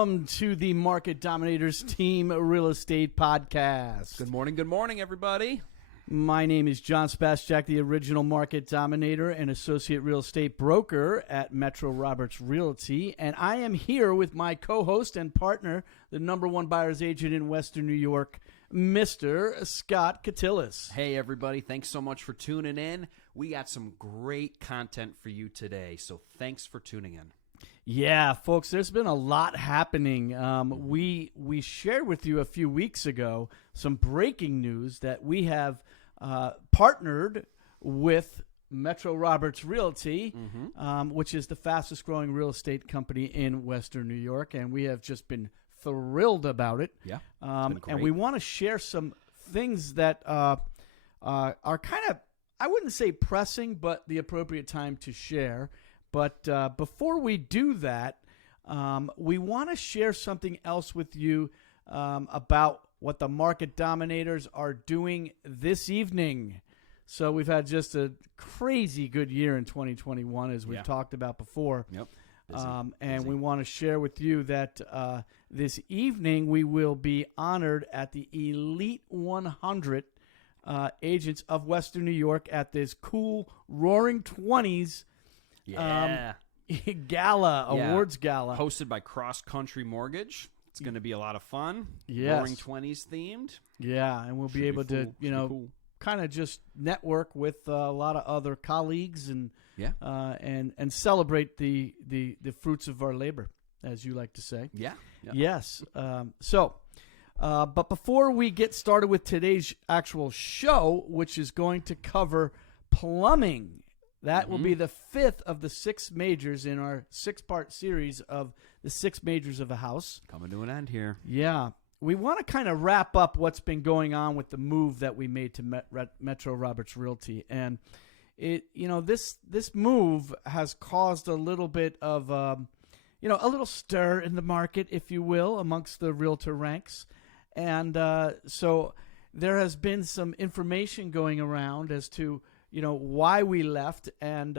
welcome to the Market Dominators Team Real Estate Podcast. Good morning, everybody. My name is John Spaschak, the original Market Dominator and Associate Real Estate Broker at Metro Roberts Realty, and I am here with my co-host and partner, the #1 buyer's agent in Western New York, Mr. Scott Catillus. Hey, everybody. Thanks so much for tuning in. We got some great content for you today, so thanks for tuning in. Yeah, folks, there's been a lot happening. We shared with you a few weeks ago some breaking news that we have partnered with Metro Roberts Realty, which is the fastest growing real estate company in Western New York, and we have just been thrilled about it. Yeah, and we want to share some things that are kind of, I wouldn't say pressing, but the appropriate time to share. But before we do that, we want to share something else with you about what the Market Dominators are doing this evening. So we've had just a crazy good year in 2021, as we've talked about before. Yep. And we want to share with you that this evening we will be honored at the Elite 100 Agents of Western New York at this cool Roaring 20s gala, awards gala. Hosted by Cross Country Mortgage. It's going to be a lot of fun. Yes. Roaring 20s themed. Yeah, and we'll be able to, kind of just network with a lot of other colleagues and and celebrate the fruits of our labor, as you like to say. Yeah. Yes. But before we get started with today's actual show, which is going to cover plumbing, that will be the 5th of the 6 majors in our 6-part series of the 6 majors of a house. Coming to an end here. Yeah. We want to kind of wrap up what's been going on with the move that we made to Metro Roberts Realty. And this move has caused a little bit of, a little stir in the market, if you will, amongst the realtor ranks. And so there has been some information going around as to, why we left and,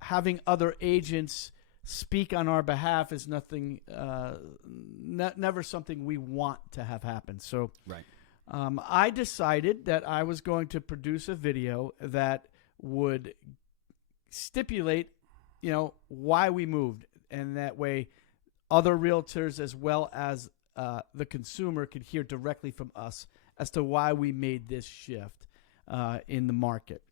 having other agents speak on our behalf is nothing, never something we want to have happen. So I decided that I was going to produce a video that would stipulate, why we moved. And that way other realtors as well as the consumer could hear directly from us as to why we made this shift in the market.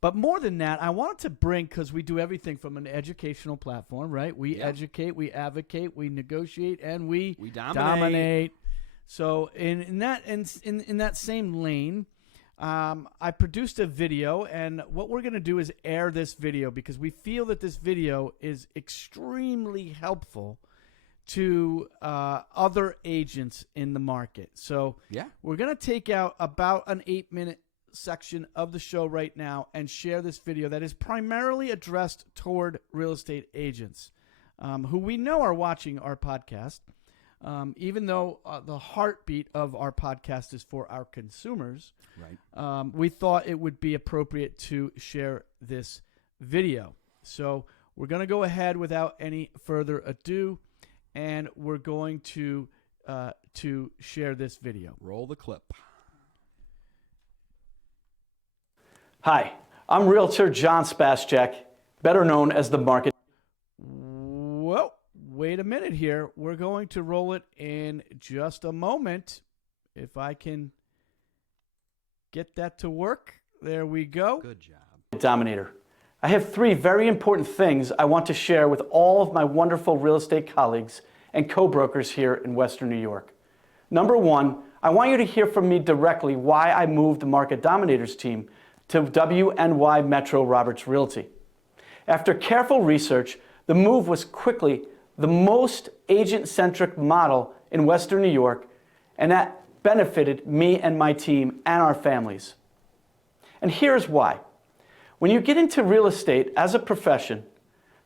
But more than that, I wanted to bring, because we do everything from an educational platform, right? We educate, we advocate, we negotiate, and we dominate. So in that same lane, I produced a video, and what we're going to do is air this video because we feel that this video is extremely helpful to other agents in the market. So we're going to take out about an 8-minute section of the show right now and share this video that is primarily addressed toward real estate agents who we know are watching our podcast. Even though the heartbeat of our podcast is for our consumers, we thought it would be appropriate to share this video. So we're going to go ahead without any further ado, and we're going to share this video. Roll the clip. Hi, I'm Realtor John Spaschak, better known as the Market. Well, wait a minute here. We're going to roll it in just a moment. If I can get that to work. There we go. Good job. Dominator. I have 3 very important things I want to share with all of my wonderful real estate colleagues and co-brokers here in Western New York. Number 1, I want you to hear from me directly why I moved the Market Dominators team to WNY Metro Roberts Realty. After careful research, the move was quickly the most agent-centric model in Western New York, and that benefited me and my team and our families. And here's why. When you get into real estate as a profession,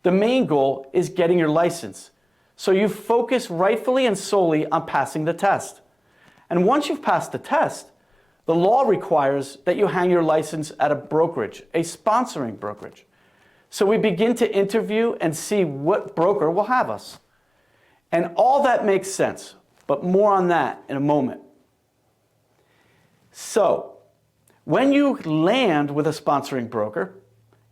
the main goal is getting your license. So you focus rightfully and solely on passing the test. And once you've passed the test, the law requires that you hang your license at a brokerage, a sponsoring brokerage. So we begin to interview and see what broker will have us. And all that makes sense, but more on that in a moment. So, when you land with a sponsoring broker,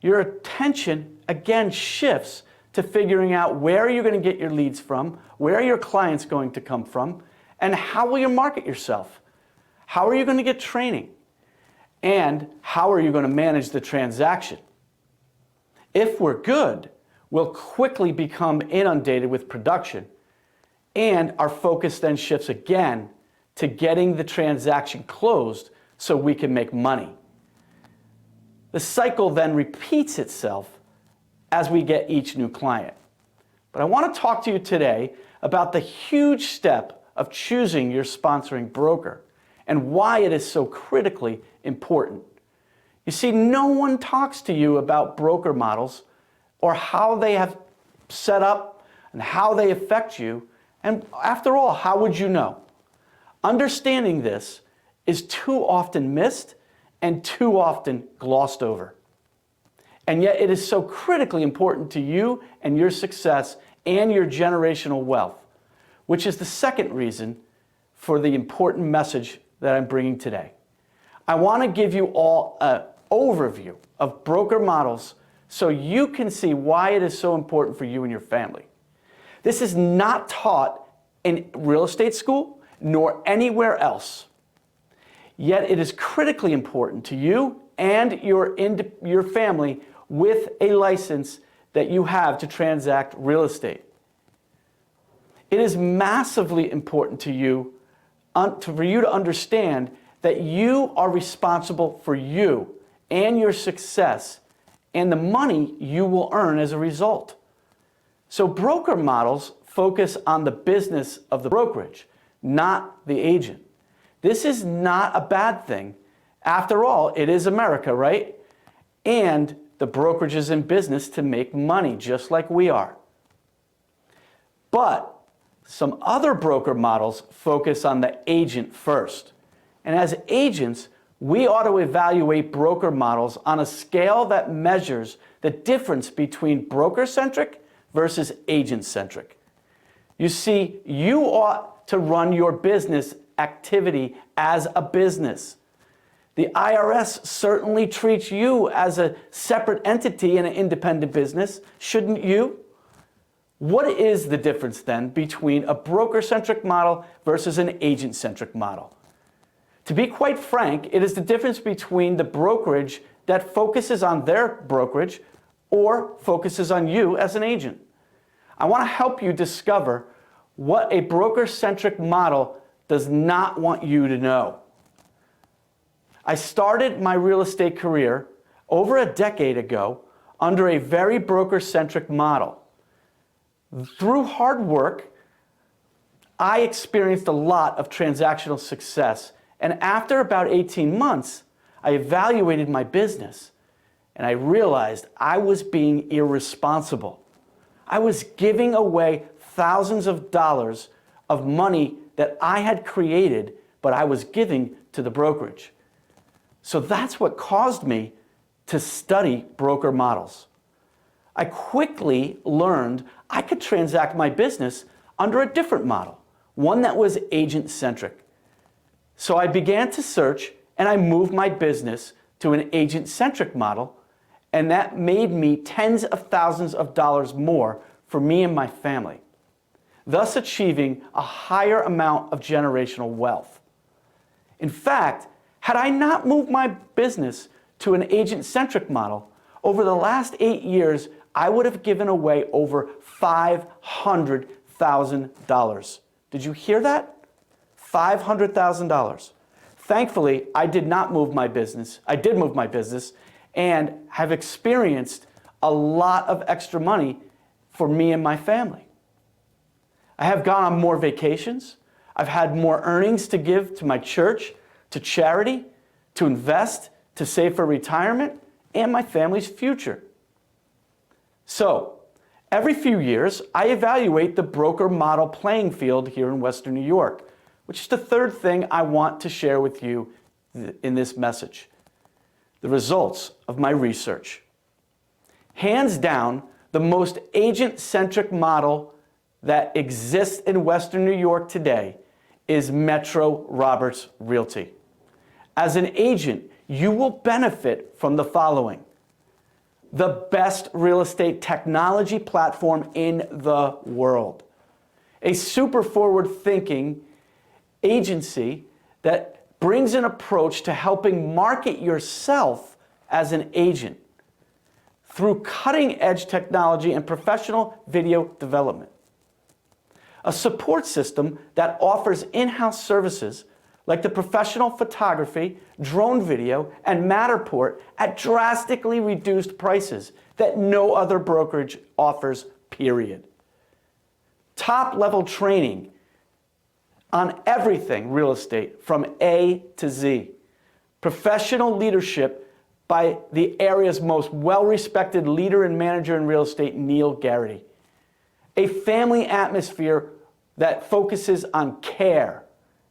your attention again shifts to figuring out where you're going to get your leads from, where are your clients going to come from, and how will you market yourself? How are you going to get training? And how are you going to manage the transaction? If we're good, we'll quickly become inundated with production, and our focus then shifts again to getting the transaction closed so we can make money. The cycle then repeats itself as we get each new client. But I want to talk to you today about the huge step of choosing your sponsoring broker and why it is so critically important. You see, no one talks to you about broker models or how they have set up and how they affect you. And after all, how would you know? Understanding this is too often missed and too often glossed over. And yet it is so critically important to you and your success and your generational wealth, which is the second reason for the important message that I'm bringing today. I want to give you all an overview of broker models so you can see why it is so important for you and your family. This is not taught in real estate school nor anywhere else. Yet it is critically important to you and your family with a license that you have to transact real estate. It is massively important to you for you to understand that you are responsible for you and your success and the money you will earn as a result. So broker models focus on the business of the brokerage, not the agent. This is not a bad thing. After all, it is America, right? And the brokerage is in business to make money, just like we are. But some other broker models focus on the agent first. And as agents, we ought to evaluate broker models on a scale that measures the difference between broker-centric versus agent-centric. You see, you ought to run your business activity as a business. The IRS certainly treats you as a separate entity in an independent business, shouldn't you? What is the difference then between a broker-centric model versus an agent-centric model? To be quite frank, it is the difference between the brokerage that focuses on their brokerage or focuses on you as an agent. I want to help you discover what a broker-centric model does not want you to know. I started my real estate career over a decade ago under a very broker-centric model. Through hard work, I experienced a lot of transactional success, and after about 18 months, I evaluated my business, and I realized I was being irresponsible. I was giving away thousands of dollars of money that I had created, but I was giving to the brokerage. So that's what caused me to study broker models. I quickly learned I could transact my business under a different model, one that was agent-centric. So I began to search, and I moved my business to an agent-centric model, and that made me tens of thousands of dollars more for me and my family, thus achieving a higher amount of generational wealth. In fact, had I not moved my business to an agent-centric model, over the last 8 years, I would have given away over $500,000. Did you hear that? $500,000. Thankfully, I did not move my business. I did move my business and have experienced a lot of extra money for me and my family. I have gone on more vacations. I've had more earnings to give to my church, to charity, to invest, to save for retirement, and my family's future. So, every few years, I evaluate the broker model playing field here in Western New York, which is the third thing I want to share with you in this message. The results of my research. Hands down, the most agent-centric model that exists in Western New York today is Metro Roberts Realty. As an agent, you will benefit from the following: the best real estate technology platform in the world, a super forward-thinking agency that brings an approach to helping market yourself as an agent through cutting-edge technology and professional video development. A support system that offers in-house services like the professional photography, drone video, and Matterport at drastically reduced prices that no other brokerage offers, period. Top-level training on everything real estate from A to Z. Professional leadership by the area's most well-respected leader and manager in real estate, Neil Garrity. A family atmosphere that focuses on care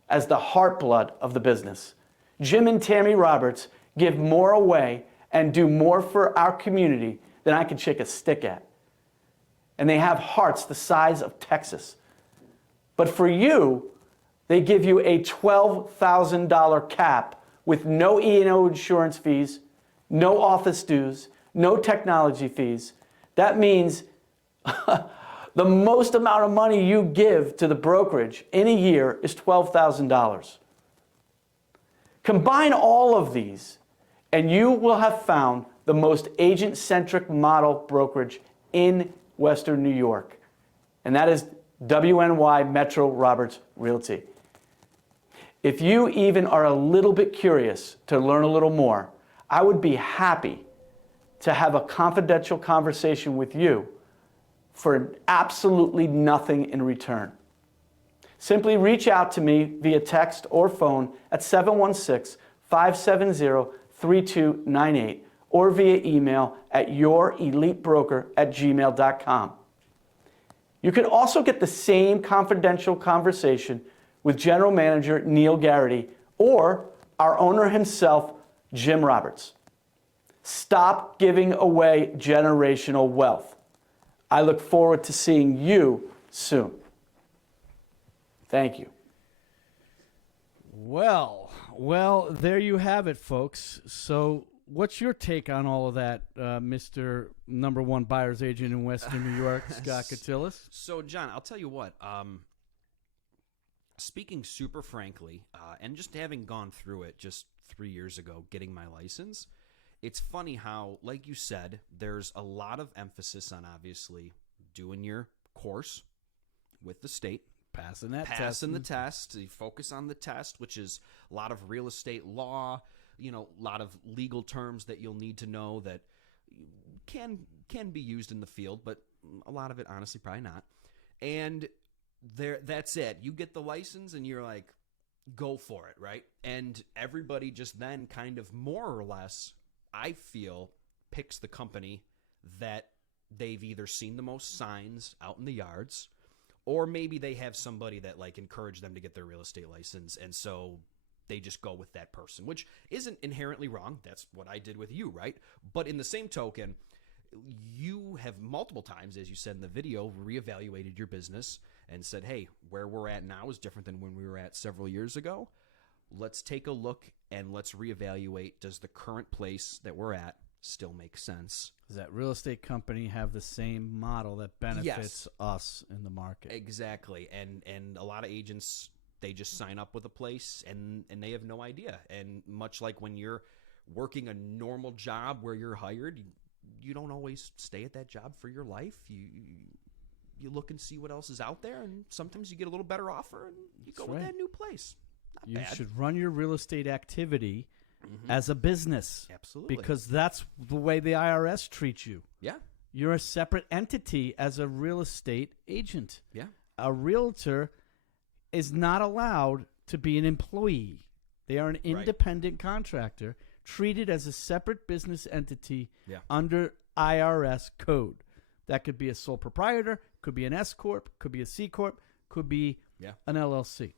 as the heartblood of the business. Jim and Tammy Roberts give more away and do more for our community than I can shake a stick at. And they have hearts the size of Texas. But for you, they give you a $12,000 cap with no E&O insurance fees, no office dues, no technology fees. That means the most amount of money you give to the brokerage in a year is $12,000. Combine all of these, and you will have found the most agent-centric model brokerage in Western New York. And that is WNY Metro Roberts Realty. If you even are a little bit curious to learn a little more, I would be happy to have a confidential conversation with you for absolutely nothing in return. Simply reach out to me via text or phone at 716-570-3298 or via email at yourelitebroker@gmail.com. You can also get the same confidential conversation with General Manager Neil Garrity or our owner himself, Jim Roberts. Stop giving away generational wealth. I look forward to seeing you soon. Thank you. Well, there you have it, folks. So what's your take on all of that, Mr. Number One Buyer's Agent in Western New York, Scott Catillus? So, John, I'll tell you what. Speaking super frankly, and just having gone through it just 3 years ago, getting my license, it's funny how, like you said, there's a lot of emphasis on obviously doing your course with the state. Passing the test. You focus on the test, which is a lot of real estate law, a lot of legal terms that you'll need to know that can be used in the field, but a lot of it, honestly, probably not. And that's it. You get the license and you're like, go for it, right? And everybody just then kind of more or less, I feel, picks the company that they've either seen the most signs out in the yards, or maybe they have somebody that like encouraged them to get their real estate license, and so they just go with that person, which isn't inherently wrong. That's what I did with you, right? But in the same token, you have multiple times, as you said in the video, reevaluated your business and said, hey, where we're at now is different than when we were at several years ago. Let's take a look and let's reevaluate. Does the current place that we're at still make sense? Does that real estate company have the same model that benefits us in the market? Exactly. And a lot of agents, they just sign up with a place and they have no idea. And much like when you're working a normal job where you're hired, you don't always stay at that job for your life. You look and see what else is out there, and sometimes you get a little better offer and you go with that new place. Not you bad. should run your real estate activity as a business. Absolutely. Because that's the way the IRS treats you. Yeah. You're a separate entity as a real estate agent. Yeah. A realtor is not allowed to be an employee. They are an independent contractor treated as a separate business entity under IRS code. That could be a sole proprietor, could be an S corp, could be a C corp, could be an LLC,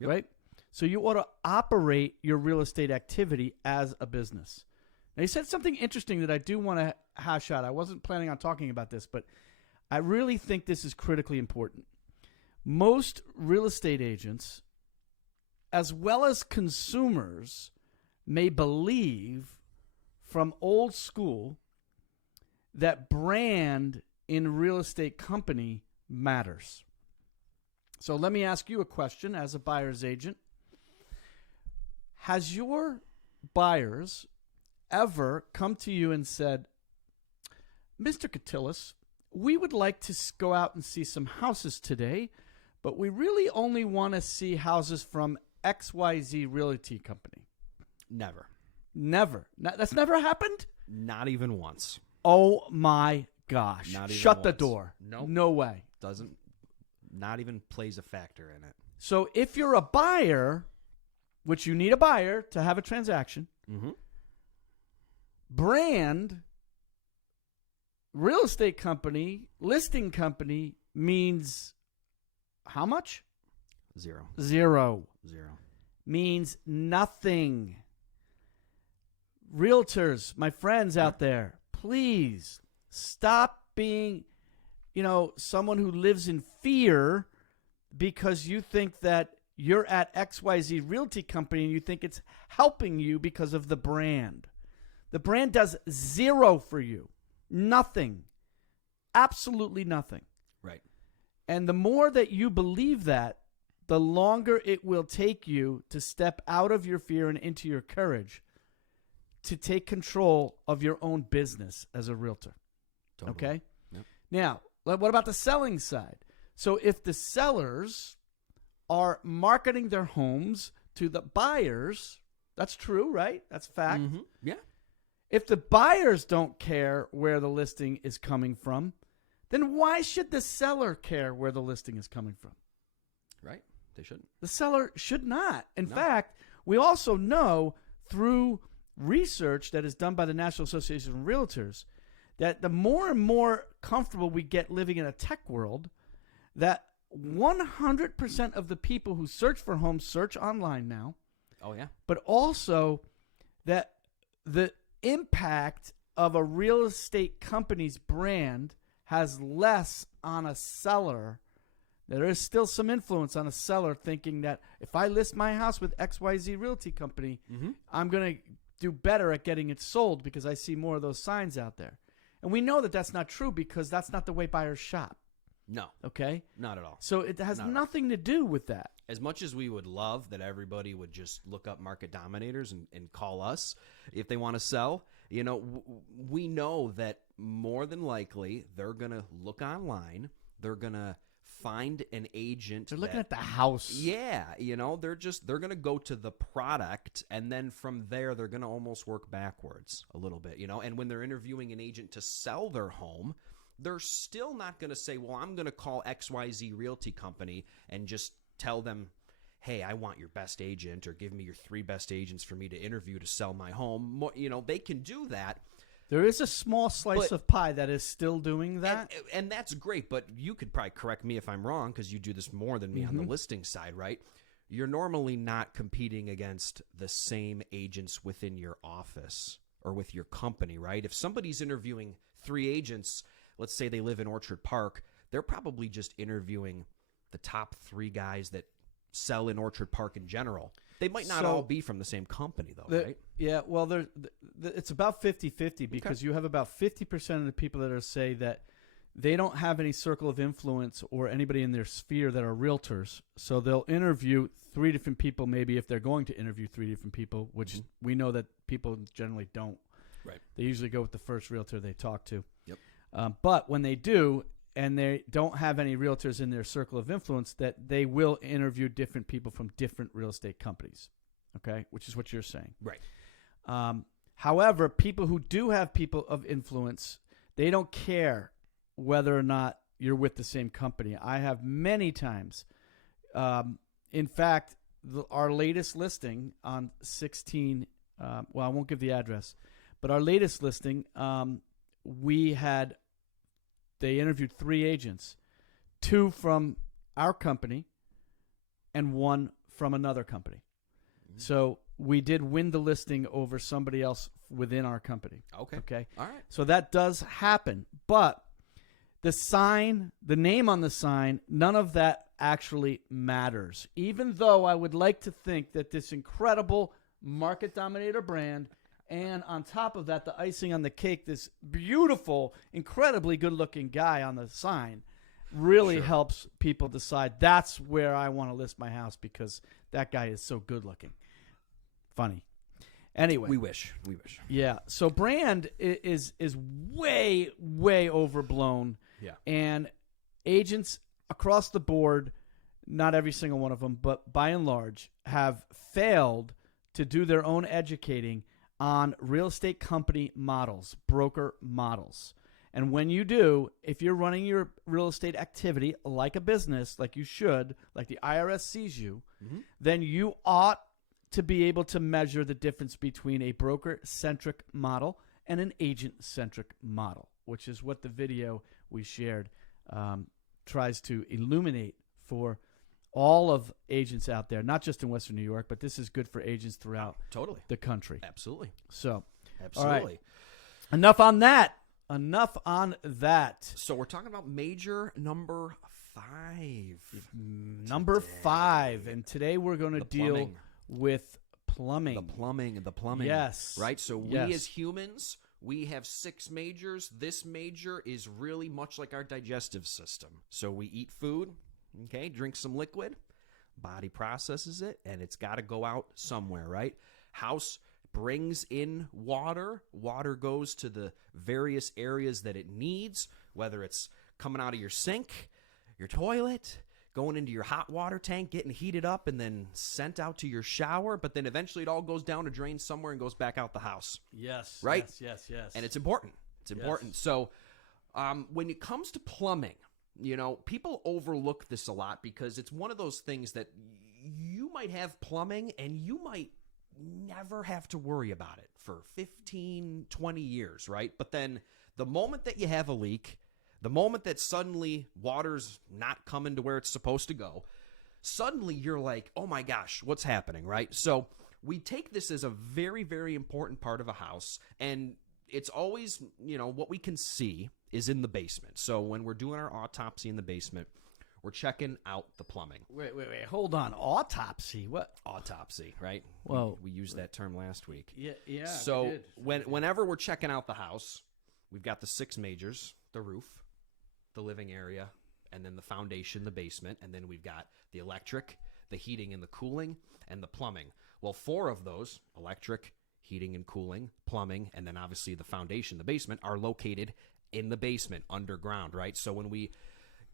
right? So you ought to operate your real estate activity as a business. Now, you said something interesting that I do want to hash out. I wasn't planning on talking about this, but I really think this is critically important. most real estate agents, as well as consumers, may believe from old school that brand in real estate company matters. So let me ask you a question as a buyer's agent. Has your buyers ever come to you and said, Mr. Catillus, we would like to go out and see some houses today, but we really only want to see houses from XYZ Realty Company? Never. Never. That's never happened? Not even once. Oh, my gosh. Not even Shut the once. door. Nope. No way. Doesn't. Not even plays a factor in it. So if you're a buyer, which you need a buyer to have a transaction, brand, real estate company, listing company means how much? Zero. Zero. Means nothing. Realtors, my friends out there, please stop being, someone who lives in fear because you think that you're at XYZ Realty Company and you think it's helping you because of the brand. The brand does zero for you. Nothing. Absolutely nothing. Right. And the more that you believe that, the longer it will take you to step out of your fear and into your courage to take control of your own business as a realtor. Totally. Okay? Yep. Now, what about the selling side? So if the sellers are marketing their homes to the buyers, that's true, right? That's fact. Yeah. If the buyers don't care where the listing is coming from, then why should the seller care where the listing is coming from? Right. They shouldn't. The seller should not. In No. fact, we also know through research that is done by the National Association of Realtors that the more and more comfortable we get living in a tech world, that 100% of the people who search for homes search online now. Oh, yeah. But also that the impact of a real estate company's brand has less on a seller. There is still some influence on a seller thinking that if I list my house with XYZ Realty Company, I'm going to do better at getting it sold because I see more of those signs out there. And we know that that's not true because that's not the way buyers shop. No. Okay? Not at all. So it has Not at all. nothing to do with that. As much as we would love that everybody would just look up Market Dominators and call us if they want to sell, we know that more than likely they're going to look online. They're going to find an agent. They're looking at the house. Yeah, they're going to go to the product, and then from there they're going to almost work backwards a little bit, And when they're interviewing an agent to sell their home, they're still not going to say, well, I'm going to call XYZ Realty Company and just tell them, hey, I want your best agent, or give me your 3 best agents for me to interview to sell my home. They can do that. There is a small slice of pie that is still doing that. And that's great, but you could probably correct me if I'm wrong because you do this more than me on the listing side, right? You're normally not competing against the same agents within your office or with your company, right? If somebody's interviewing 3 agents, let's say they live in Orchard Park, they're probably just interviewing the top 3 guys that sell in Orchard Park in general. They might not all be from the same company, though, right? Yeah, well, it's about 50-50 because you have about 50% of the people that are say that they don't have any circle of influence or anybody in their sphere that are realtors. So they'll interview 3 different people, maybe if they're going to interview 3 different people, which we know that people generally don't. Right. They usually go with the first realtor they talk to. Yep. But when they do, and they don't have any realtors in their circle of influence, that they will interview different people from different real estate companies, okay, which is what you're saying. Right. However, people who do have people of influence, they don't care whether or not you're with the same company. I have many times. In fact, our latest listing on 16, well, I won't give the address, but our latest listing, they interviewed 3 agents, 2 from our company and 1 from another company. So we did win the listing over somebody else within our company. Okay. Okay. All right. So that does happen. But The sign, the name on the sign, none of that actually matters. Even though I would like to think that this incredible Market Dominator brand, and on top of that, the icing on the cake, this beautiful, incredibly good-looking guy on the sign, really helps people decide that's where I want to list my house because that guy is so good-looking. Funny. Anyway. We wish. Yeah. So brand is way, way overblown. Yeah. And agents across the board, not every single one of them, but by and large, have failed to do their own educating on real estate company models, broker models. And when you do, if you're running your real estate activity like a business, like you should, like the IRS sees you, then you ought to be able to measure the difference between a broker-centric model and an agent-centric model, which is what the video we shared tries to illuminate for all of agents out there, not just in Western New York, but this is good for agents throughout the country. Absolutely. So, Absolutely. all right. Enough on that. Enough on that. So we're talking about major number 5. Number 5. And today we're going to deal plumbing. with plumbing. The plumbing. Yes. Right? So Yes. we as humans, we have 6 majors. This major is really much like our digestive system. So we eat food, okay, drink some liquid, body processes it, and it's got to go out somewhere, right? House brings in water. Water goes to the various areas that it needs, whether it's coming out of your sink, your toilet, going into your hot water tank, getting heated up, and then sent out to your shower. But then eventually it all goes down a drain somewhere and goes back out the house. Yes. Right? Yes. And it's important. It's important. Yes. So when it comes to plumbing, you know, people overlook this a lot because it's one of those things that you might have plumbing and you might never have to worry about it for 15, 20 years, right? But then the moment that you have a leak, the moment that suddenly water's not coming to where it's supposed to go, suddenly you're like, oh my gosh, what's happening, right? So we take this as a very, very important part of a house, and it's always, you know, what we can see is in the basement. So when we're doing our autopsy in the basement, we're checking out the plumbing. Wait. Hold on. Autopsy? What? Autopsy, right? Well, we used that term last week. Yeah. So whenever we're checking out the house, we've got the 6 majors: the roof, the living area, and then the foundation, the basement, and then we've got the electric, the heating and the cooling, and the plumbing. Well, 4 of those, electric, heating and cooling, plumbing, and then obviously the foundation, the basement, are located in the basement underground, right? So when we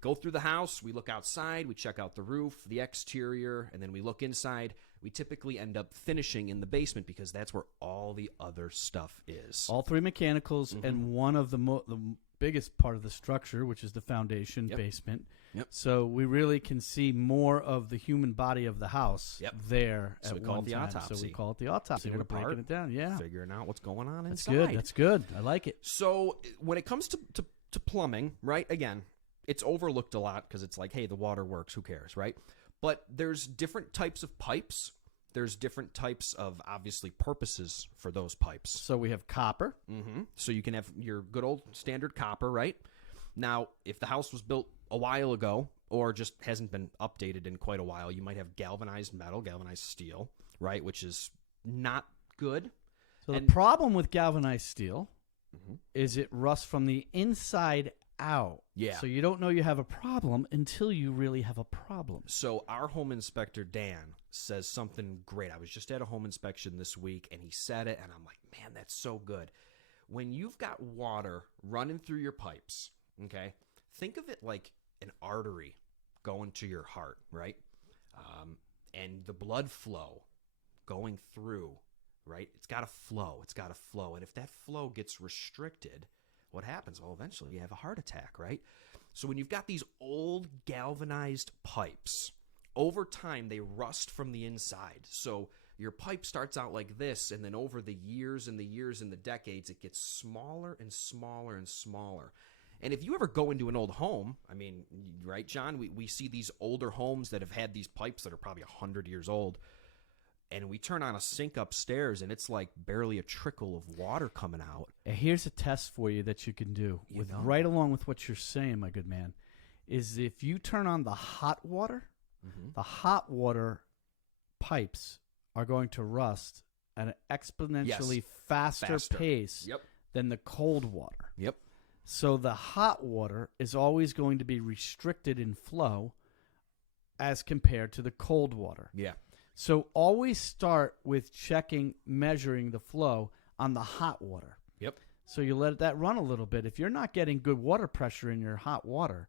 go through the house, we look outside, we check out the roof, the exterior, and then we look inside. We typically end up finishing in the basement because that's where all the other stuff is. All 3 mechanicals and one of the biggest part of the structure, which is the foundation, basement. Yep. So we really can see more of the human body of the house there So at we call one it the time. autopsy. So we call it the autopsy. We're breaking it down. Yeah. Figuring out what's going on That's inside. good. That's good. I like it. So when it comes to plumbing, right, again, it's overlooked a lot because it's like, hey, the water works. Who cares, right? But there's different types of pipes. There's different types of, obviously, purposes for those pipes. So we have copper. So you can have your good old standard copper, right? Now, if the house was built a while ago or just hasn't been updated in quite a while, you might have galvanized metal, galvanized steel, right, which is not good. So the problem with galvanized steel is it rusts from the inside out. Yeah. So you don't know you have a problem until you really have a problem. So our home inspector, Dan, says something great. I was just at a home inspection this week, and he said it, and I'm like, man, that's so good. When you've got water running through your pipes, okay, think of it like an artery going to your heart, right? And the blood flow going through, right? It's got to flow. It's got to flow. And if that flow gets restricted, what happens? Well, eventually you have a heart attack, right? So when you've got these old galvanized pipes, over time they rust from the inside. So your pipe starts out like this, and then over the years and the years and the decades, it gets smaller and smaller and smaller. And if you ever go into an old home, I mean, right, John? We see these older homes that have had these pipes that are probably 100 years old. and we turn on a sink upstairs, and it's like barely a trickle of water coming out. And here's a test for you that you can do right along with what you're saying, my good man, is if you turn on the hot water, the hot water pipes are going to rust at an exponentially faster pace than the cold water. Yep. So the hot water is always going to be restricted in flow as compared to the cold water. Yeah. So always start with measuring the flow on the hot water. Yep. So you let that run a little bit. If you're not getting good water pressure in your hot water,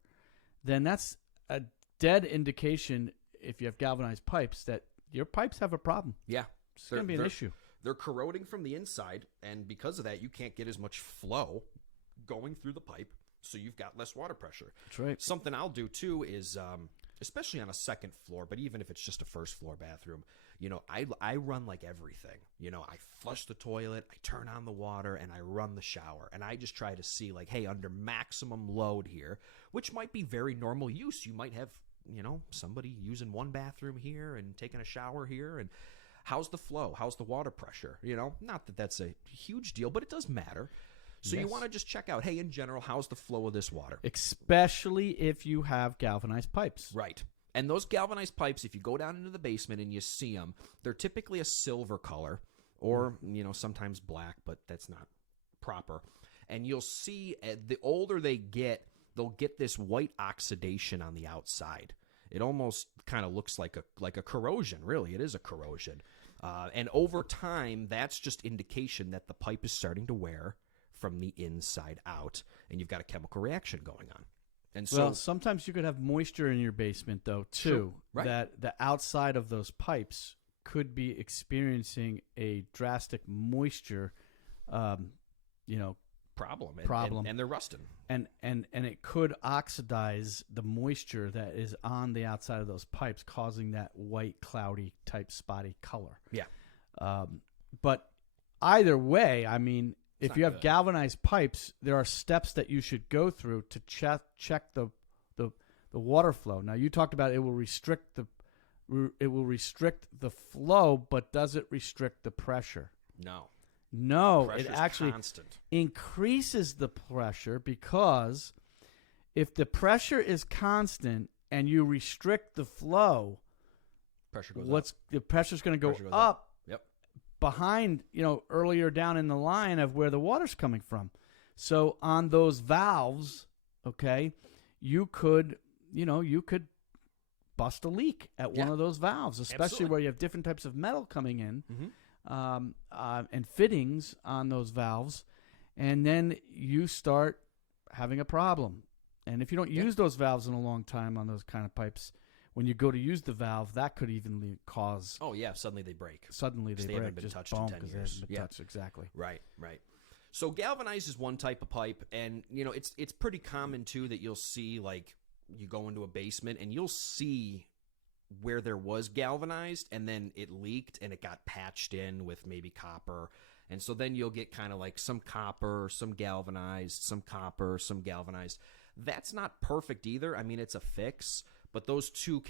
then that's a dead indication, if you have galvanized pipes, that your pipes have a problem. Yeah. It's going to be an issue. They're corroding from the inside, and because of that, you can't get as much flow going through the pipe, so you've got less water pressure. That's right. Something I'll do, too, is, especially on a second floor, but even if it's just a first floor bathroom, I run like everything. I flush the toilet, I turn on the water, and I run the shower. And I just try to see, like, hey, under maximum load here, which might be very normal use. You might have, somebody using one bathroom here and taking a shower here, and how's the flow? How's the water pressure? Not that that's a huge deal, but it does matter. So you want to just check out, hey, in general, how's the flow of this water? Especially if you have galvanized pipes. Right. And those galvanized pipes, if you go down into the basement and you see them, they're typically a silver color or, sometimes black, but that's not proper. And you'll see the older they get, they'll get this white oxidation on the outside. It almost kind of looks like a corrosion. Really, it is a corrosion. And over time, that's just indication that the pipe is starting to wear from the inside out, and you've got a chemical reaction going on. And so, sometimes you could have moisture in your basement, though, too. Sure, right. That the outside of those pipes could be experiencing a drastic moisture, problem. And they're rusting. And it could oxidize the moisture that is on the outside of those pipes, causing that white, cloudy type spotty color. Yeah. But either way, if you have good. galvanized pipes, there are steps that you should go through to check the water flow. Now, you talked about it will restrict the flow, but does it restrict the pressure? No, it actually constant. Increases the pressure, because if the pressure is constant and you restrict the flow, pressure goes up. The pressure's going to go Pressure goes up. Yep. Behind, earlier down in the line of where the water's coming from. So on those valves, okay, you could bust a leak at one of those valves, especially Absolutely. where you have different types of metal coming in, and fittings on those valves, and then you start having a problem. And if you don't use those valves in a long time on those kind of pipes, when you go to use the valve, that could even cause. Oh yeah, suddenly they break. They haven't been touched in 10 years. Touched, exactly. Right. So galvanized is one type of pipe, and it's pretty common too that you'll see, like, you go into a basement and you'll see where there was galvanized and then it leaked and it got patched in with maybe copper. And so then you'll get kind of like some copper, some galvanized, some copper, some galvanized. That's not perfect either. It's a fix. But those two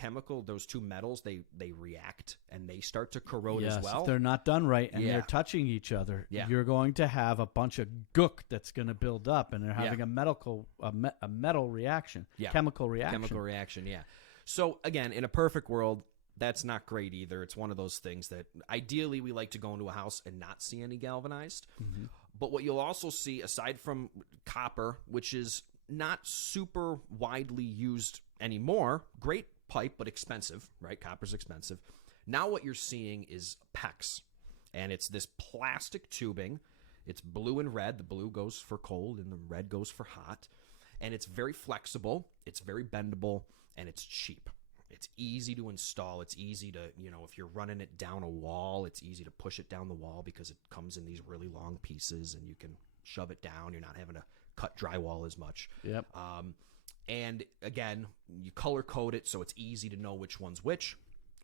metals, they react and they start to corrode as well. If they're not done right and they're touching each other, you're going to have a bunch of gook that's going to build up, and they're having a metal reaction, chemical reaction. Chemical reaction, yeah. So again, in a perfect world, that's not great either. It's one of those things that ideally we like to go into a house and not see any galvanized. Mm-hmm. But what you'll also see, aside from copper, which is not super widely used anymore, great pipe, but expensive, right? Copper's expensive. Now what you're seeing is PEX, and it's this plastic tubing. It's blue and red. The blue goes for cold and the red goes for hot. And it's very flexible, it's very bendable, and it's cheap. It's easy to install. It's easy to, if you're running it down a wall, it's easy to push it down the wall because it comes in these really long pieces and you can shove it down. You're not having to cut drywall as much. Yep. And again, you color code it so it's easy to know which one's which.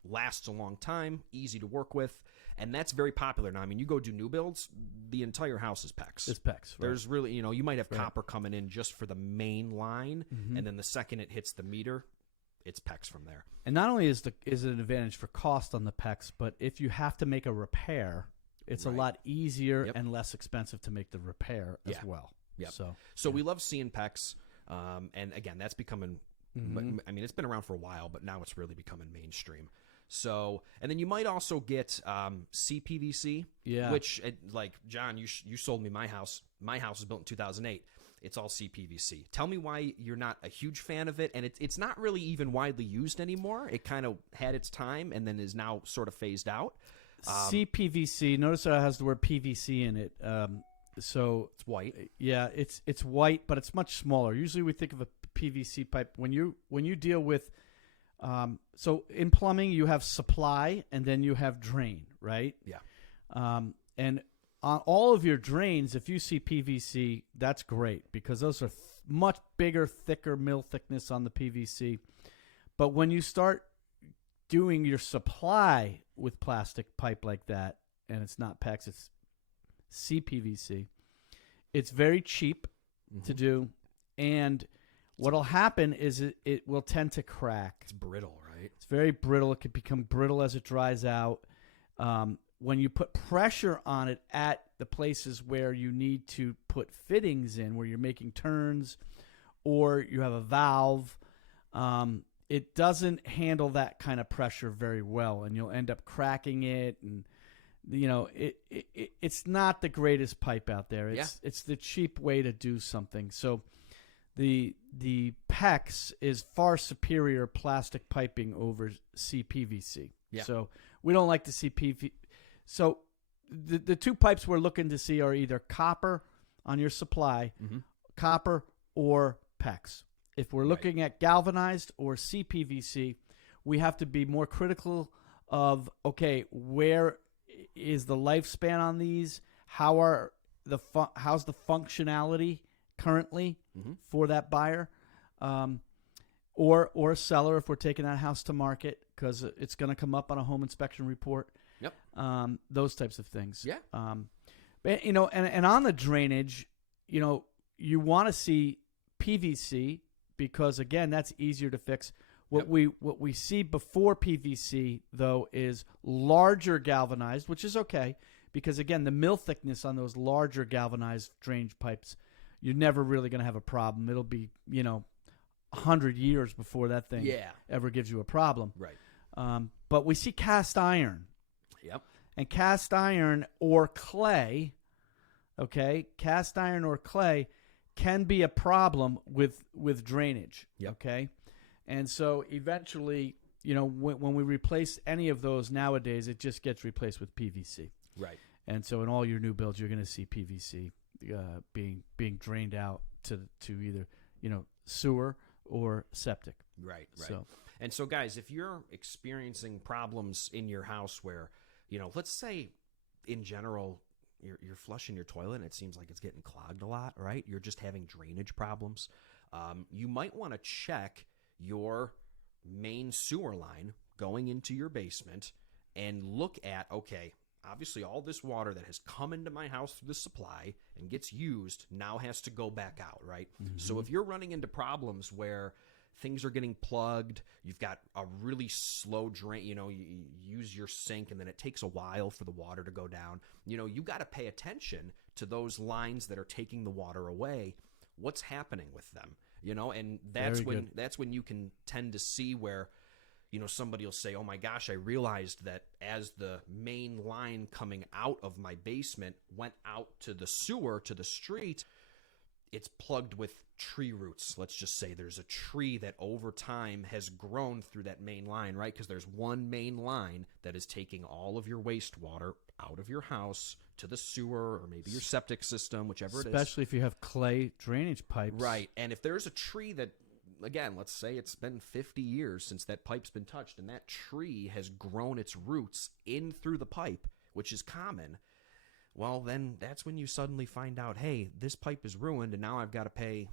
Lasts a long time, easy to work with, and that's very popular now. You go do new builds, the entire house is PEX. It's PEX. Right. There's really, you might have copper coming in just for the main line, and then the second it hits the meter, it's PEX from there. And not only is it an advantage for cost on the PEX, but if you have to make a repair, it's a lot easier and less expensive to make the repair as well. Yep. So we love seeing PEX, and again, that's becoming. I mean, it's been around for a while, but now it's really becoming mainstream. So, and then you might also get CPVC, which, like, John, you sold me my house. My house was built in 2008. It's all CPVC. Tell me why you're not a huge fan of it, and it's not really even widely used anymore. It kind of had its time and then is now sort of phased out. CPVC, notice that it has the word PVC in it. So it's white. Yeah, it's white, but it's much smaller. Usually we think of a PVC pipe when you deal with so in plumbing you have supply and then you have drain, right? Yeah. And on all of your drains, if you see PVC, that's great because those are much bigger, thicker mill thickness on the PVC. But when you start doing your supply with plastic pipe like that, and it's not PEX, it's CPVC, it's very cheap to do, and what'll happen is it will tend to crack. It's brittle, right? It's very brittle. It can become brittle as it dries out. When you put pressure on it at the places where you need to put fittings in, where you're making turns or you have a valve, it doesn't handle that kind of pressure very well, and you'll end up cracking it. And it's not the greatest pipe out there. It's the cheap way to do something. So the PEX is far superior plastic piping over CPVC. Yeah. So we don't like to see PVC. So the two pipes we're looking to see are either copper on your supply, copper or PEX. If we're looking at galvanized or CPVC, we have to be more critical of, okay, where is the lifespan on these? How's the functionality currently for that buyer, or a seller if we're taking that house to market, because it's going to come up on a home inspection report. Yep. Those types of things. Yeah. But, and on the drainage, you want to see PVC because, again, that's easier to fix. What we see before PVC, though, is larger galvanized, which is okay because, again, the mill thickness on those larger galvanized drainage pipes, you're never really going to have a problem. It'll be, 100 years before that thing ever gives you a problem. Right. But we see cast iron. Yep. And cast iron or clay, cast iron or clay can be a problem with drainage. Yep. Okay. And so eventually, when we replace any of those nowadays, it just gets replaced with PVC. Right. And so in all your new builds, you're going to see PVC being drained out to either sewer or septic. Right. And so, guys, if you're experiencing problems in your house where, let's say in general you're flushing your toilet and it seems like it's getting clogged a lot, right? You're just having drainage problems. You might want to check your main sewer line going into your basement and look at, okay, obviously all this water that has come into my house through the supply and gets used now has to go back out, right? So if you're running into problems where things are getting plugged, you've got a really slow drain, you use your sink and then it takes a while for the water to go down, you got to pay attention to those lines that are taking the water away. What's happening with them? And that's when you can tend to see where, somebody will say, oh my gosh, I realized that as the main line coming out of my basement went out to the sewer, to the street, it's plugged with tree roots. Let's just say there's a tree that over time has grown through that main line, right? Because there's one main line that is taking all of your wastewater out of your house to the sewer or maybe your septic system, whichever it is. Especially if you have clay drainage pipes. Right. And if there's a tree that, again, let's say it's been 50 years since that pipe's been touched and that tree has grown its roots in through the pipe, which is common, well, then that's when you suddenly find out, hey, this pipe is ruined and now I've got to pay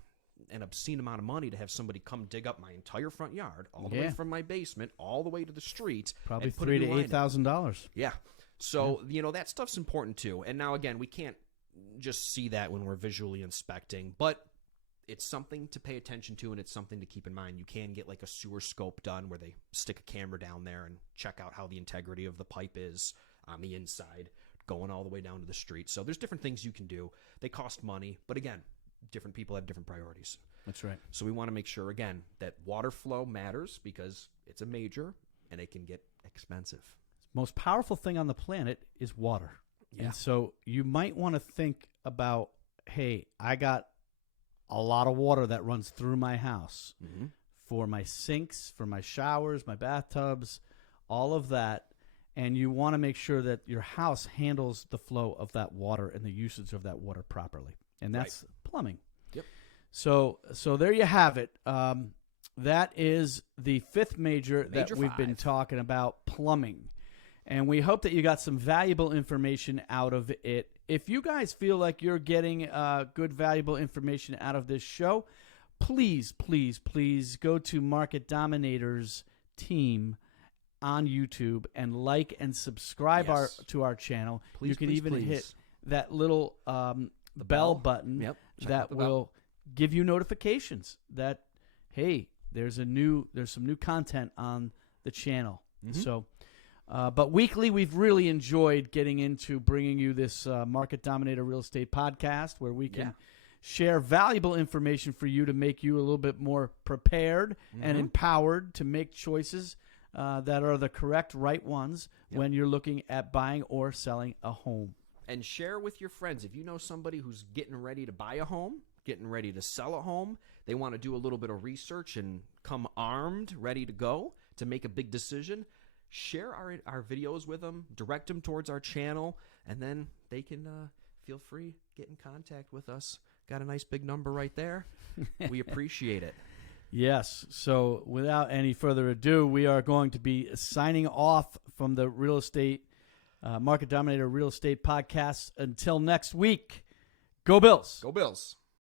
an obscene amount of money to have somebody come dig up my entire front yard, all the way from my basement, all the way to the street. Probably $3,000 to $8,000. Yeah. So, that stuff's important too. And now, again, we can't just see that when we're visually inspecting, but it's something to pay attention to, and it's something to keep in mind. You can get like a sewer scope done where they stick a camera down there and check out how the integrity of the pipe is on the inside, going all the way down to the street. So there's different things you can do. They cost money, but again, different people have different priorities. That's right. So we want to make sure, again, that water flow matters because it's a major and it can get expensive. Most powerful thing on the planet is water. Yeah. And so you might want to think about, hey, I got a lot of water that runs through my house for my sinks, for my showers, my bathtubs, all of that. And you want to make sure that your house handles the flow of that water and the usage of that water properly. And that's plumbing. Yep. So there you have it. That is the fifth major that we've been talking about, plumbing. And we hope that you got some valuable information out of it. If you guys feel like you're getting good, valuable information out of this show, please, please, please go to Market Dominators team on YouTube and like and subscribe to our channel. Please, you can please, even please. hit that little bell button that will give you notifications that, hey, there's some new content on the channel. So, but weekly, we've really enjoyed getting into bringing you this Market Dominator Real Estate podcast where we can share valuable information for you to make you a little bit more prepared and empowered to make choices that are the correct, right ones when you're looking at buying or selling a home. And share with your friends. If you know somebody who's getting ready to buy a home, getting ready to sell a home, they want to do a little bit of research and come armed, ready to go to make a big decision, share our videos with them, direct them towards our channel, and then they can feel free, get in contact with us. Got a nice big number right there. We appreciate it. Yes. So without any further ado, we are going to be signing off from the Real Estate Market Dominator Real Estate Podcast. Until next week, go Bills. Go Bills.